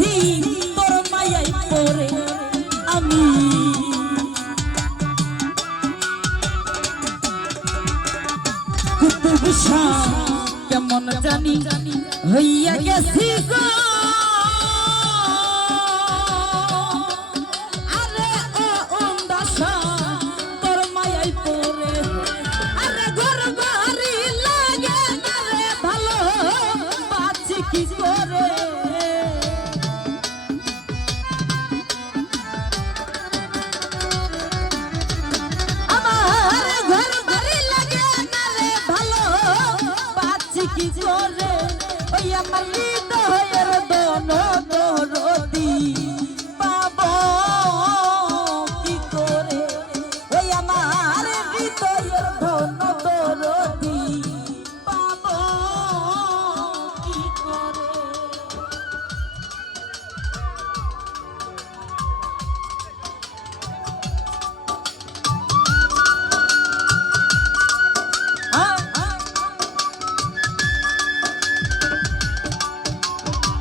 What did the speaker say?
গেছি তোর মায়ায় পড়ে আমি কুতুব শাহ কেমন জানি হইয়া গেছি গো আরে ও উন্দাসা তোর মায়ায় পড়ে আরে ঘর বাড়ি লাগে না রে ভালো বাঁচি কি করে কি করে ওই আমার হৃদয়ের দোনো